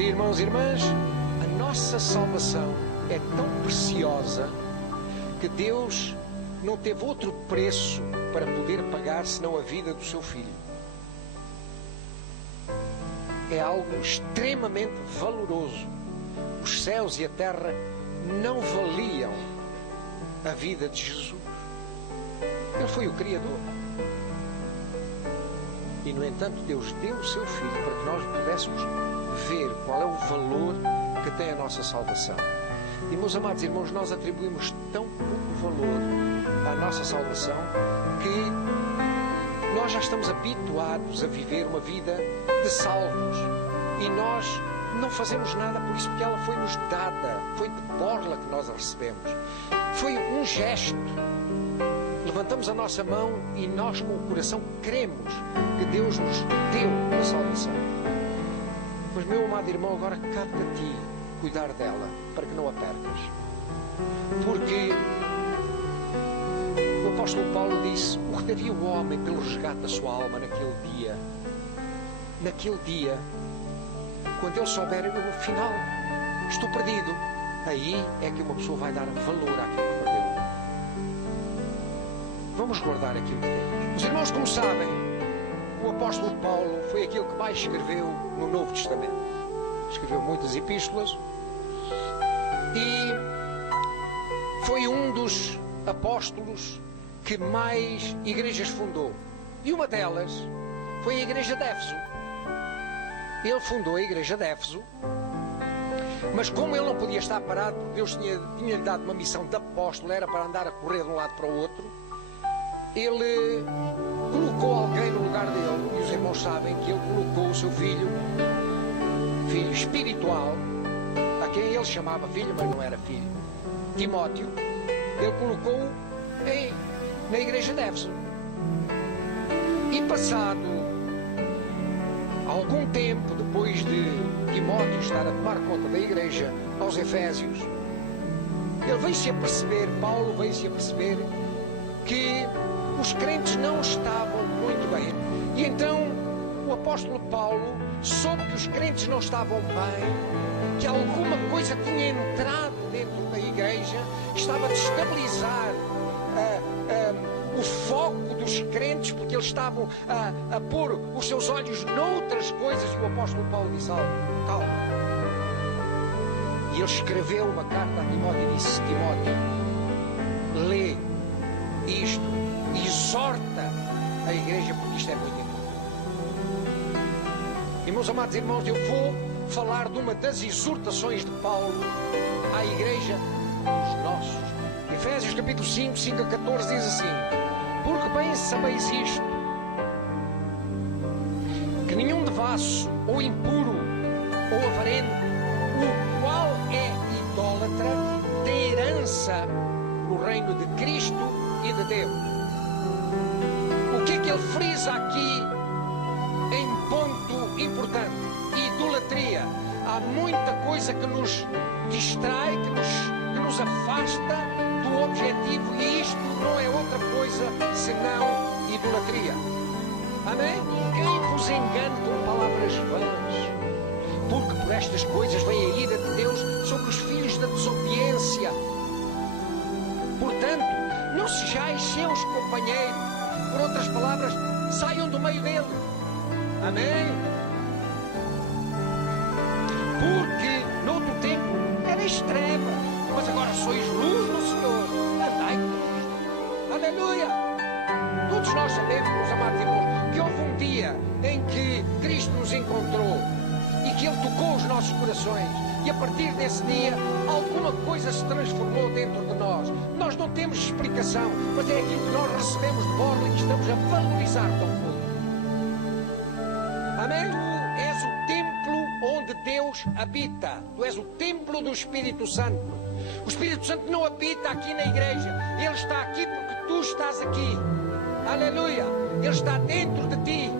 dia, irmãos e irmãs. A nossa salvação é tão preciosa que Deus não teve outro preço para poder pagar senão a vida do seu Filho. É algo extremamente valoroso. Os céus e a terra não valiam a vida de Jesus. Ele foi o Criador. E, no entanto, Deus deu o seu Filho para que nós pudéssemos ver qual é o valor que tem a nossa salvação. E, meus amados irmãos, nós atribuímos tão pouco valor à nossa salvação que nós já estamos habituados a viver uma vida de salvos. E nós não fazemos nada por isso, porque ela foi-nos dada. Foi de borla que nós a recebemos. Foi um gesto. Levantamos a nossa mão e nós com o coração cremos que Deus nos deu a salvação. Mas, meu amado irmão, agora cabe a ti cuidar dela para que não a percas. Porque o apóstolo Paulo disse: o que daria o homem pelo resgate da sua alma naquele dia? Naquele dia, quando ele souber, no final, estou perdido. Aí é que uma pessoa vai dar valor àquilo que perdeu. Vamos guardar aquilo que temos. Os irmãos, como sabem, o apóstolo Paulo foi aquele que mais escreveu no Novo Testamento. Escreveu muitas epístolas e foi um dos apóstolos que mais igrejas fundou. E uma delas foi a igreja de Éfeso. Ele fundou a igreja de Éfeso, mas como ele não podia estar parado, Deus tinha-lhe dado uma missão de apóstolo, era para andar a correr de um lado para o outro. Ele colocou alguém no lugar dele, e os irmãos sabem que ele colocou o seu filho espiritual, a quem ele chamava filho, mas não era filho, Timóteo. Ele colocou-o na igreja de Éfeso. E passado algum tempo, depois de Timóteo estar a tomar conta da igreja aos Efésios, ele veio-se a perceber, Paulo veio-se a perceber que os crentes não estavam muito bem. E então o apóstolo Paulo soube que os crentes não estavam bem, que alguma coisa tinha entrado dentro da igreja, estava a destabilizar o foco dos crentes, porque eles estavam a pôr os seus olhos noutras coisas. E o apóstolo Paulo disse: calma. E ele escreveu uma carta a Timóteo e disse: Timóteo, lê isto, exorta a igreja, porque isto é muito importante. E, meus amados irmãos, eu vou falar de uma das exortações de Paulo à igreja dos nossos. Efésios capítulo 5, 5 a 14 diz assim: porque bem sabeis isto, que nenhum devasso, ou impuro, ou avarento, o qual é idólatra, tem herança no reino de Cristo e de Deus. O que é que ele frisa aqui em ponto importante? Idolatria. Há muita coisa que nos distrai, que nos afasta do objetivo, e isto não é outra coisa senão idolatria. Amém? Ninguém vos engane com palavras vãs, porque por estas coisas vem a ira de Deus sobre os filhos da desobediência. Portanto, não sejais seus companheiros. Por outras palavras, saiam do meio dele. Amém? Porque noutro tempo erais trevas, mas agora sois luz no Senhor. Andai com Cristo. Aleluia! Todos nós sabemos, meus amados irmãos, que houve um dia em que Cristo nos encontrou e que Ele tocou os nossos corações. E a partir desse dia, alguma coisa se transformou dentro de nós. Nós não temos explicação, mas é aquilo que nós recebemos de borla e que estamos a valorizar tão pouco. Amém? Tu és o templo onde Deus habita. Tu és o templo do Espírito Santo. O Espírito Santo não habita aqui na igreja. Ele está aqui porque tu estás aqui. Aleluia! Ele está dentro de ti.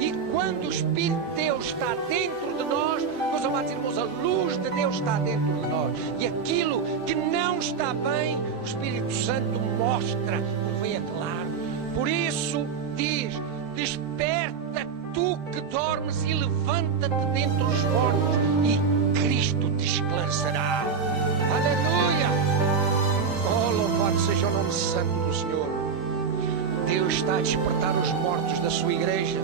E quando o Espírito de Deus está dentro de nós, meus amados irmãos, a luz de Deus está dentro de nós. E aquilo que não está bem, o Espírito Santo mostra, porque vem a claro. Por isso diz: desperta tu que dormes e levanta-te dentre os mortos, e está a despertar os mortos da sua igreja,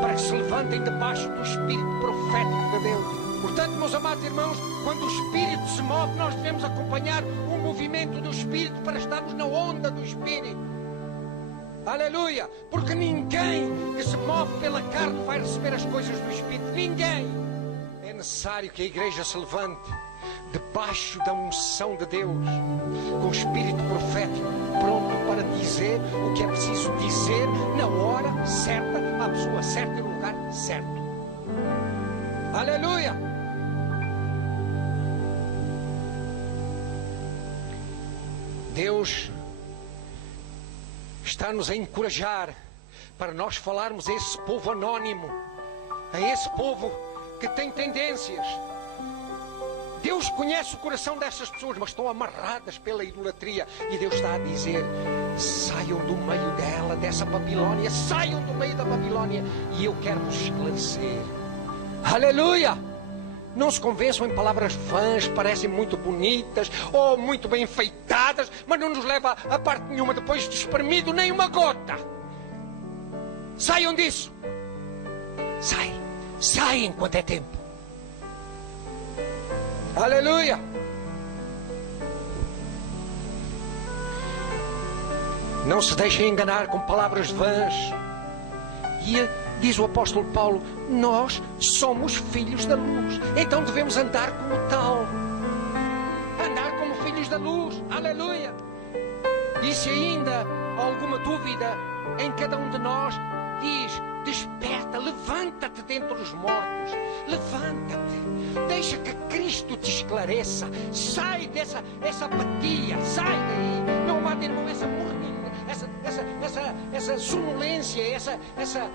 para que se levantem debaixo do Espírito profético de Deus. Portanto, meus amados irmãos, quando o Espírito se move, nós devemos acompanhar o movimento do Espírito para estarmos na onda do Espírito. Aleluia! Porque ninguém que se move pela carne vai receber as coisas do Espírito. Ninguém! É necessário que a igreja se levante debaixo da unção de Deus, com o Espírito profético pronto para dizer o que é preciso dizer na hora certa, à pessoa certa e no lugar certo. Aleluia! Deus está-nos a encorajar para nós falarmos a esse povo anónimo, a esse povo que tem tendências. Deus conhece o coração dessas pessoas, mas estão amarradas pela idolatria. E Deus está a dizer: saiam do meio dela, dessa Babilônia, saiam do meio da Babilônia, e eu quero vos esclarecer. Aleluia! Não se convençam em palavras vãs, parecem muito bonitas ou muito bem enfeitadas, mas não nos leva a parte nenhuma depois de espremido nem uma gota. Saiam disso. Saem enquanto é tempo. Aleluia! Não se deixem enganar com palavras vãs. E diz o apóstolo Paulo: nós somos filhos da luz, então devemos andar como tal. Andar como filhos da luz. Aleluia! E se ainda há alguma dúvida em cada um de nós, diz: desperta, levanta-te dentre os mortos, levanta-te, deixa que Cristo te esclareça, sai dessa apatia, sai daí, meu amado irmão, essa sonolência, essa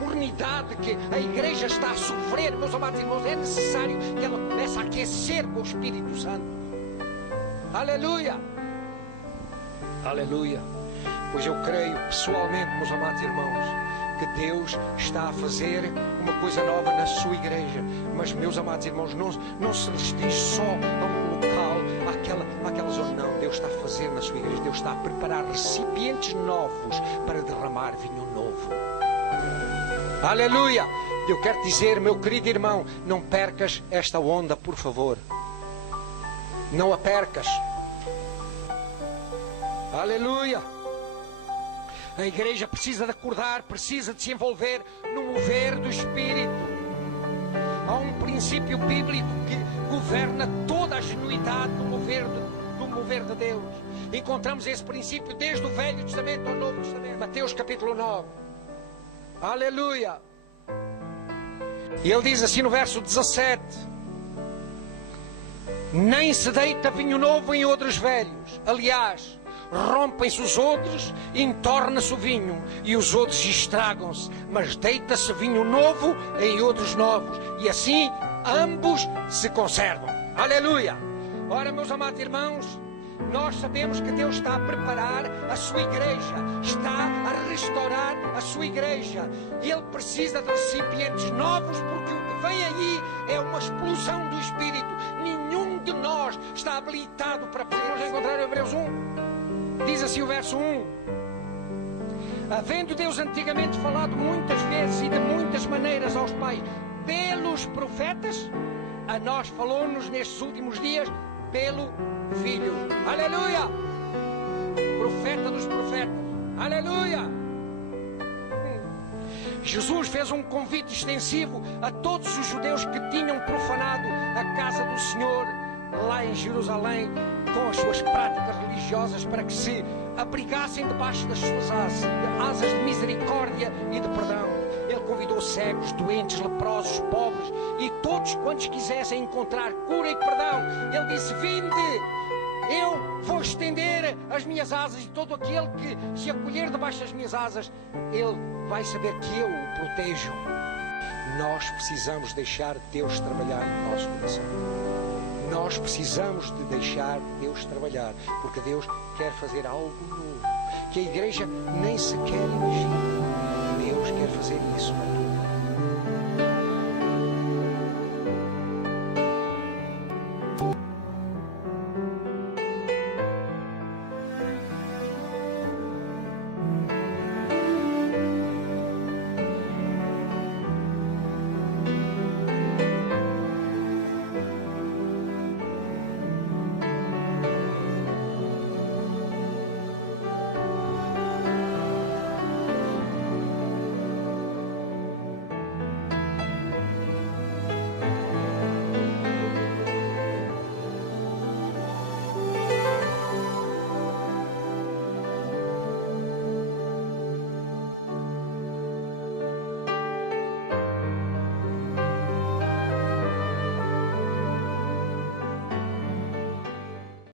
mornidade que a igreja está a sofrer, meus amados irmãos. É necessário que ela comece a aquecer com o Espírito Santo. Aleluia! Aleluia! Pois eu creio pessoalmente, meus amados irmãos, que Deus está a fazer uma coisa nova na sua igreja. Mas, meus amados irmãos, não se restringe só a um local, àquela zona. Não, Deus está a fazer na sua igreja. Deus está a preparar recipientes novos para derramar vinho novo. Aleluia! Eu quero dizer, meu querido irmão, não percas esta onda, por favor. Não a percas. Aleluia! A igreja precisa de acordar, precisa de se envolver no mover do Espírito. Há um princípio bíblico que governa toda a genuidade do mover de Deus. Encontramos esse princípio desde o Velho Testamento ao Novo Testamento. Mateus capítulo 9. Aleluia! E ele diz assim no verso 17: nem se deita vinho novo em odres velhos. Aliás, rompem-se os odres, entorna-se o vinho e os odres estragam-se, mas deita-se vinho novo em odres novos, e assim ambos se conservam. Aleluia! Ora, meus amados irmãos, nós sabemos que Deus está a preparar a sua igreja, está a restaurar a sua igreja, e Ele precisa de recipientes novos, porque o que vem aí é uma explosão do Espírito. Nenhum de nós está habilitado para fazer. Vamos encontrar em Hebreus 1. Diz assim o verso 1: havendo Deus antigamente falado muitas vezes e de muitas maneiras aos pais pelos profetas, a nós falou-nos nestes últimos dias pelo Filho. Aleluia! Profeta dos profetas. Aleluia! Jesus fez um convite extensivo a todos os judeus que tinham profanado a casa do Senhor lá em Jerusalém com as suas práticas religiosas, para que se abrigassem debaixo das suas asas de misericórdia e de perdão. Ele convidou cegos, doentes, leprosos, pobres e todos quantos quisessem encontrar cura e perdão. Ele disse: vinde, eu vou estender as minhas asas, e todo aquele que se acolher debaixo das minhas asas, ele vai saber que eu o protejo. Nós precisamos deixar Deus trabalhar no nosso coração. Nós precisamos de deixar Deus trabalhar, porque Deus quer fazer algo novo, que a igreja nem sequer imagina. Deus quer fazer isso.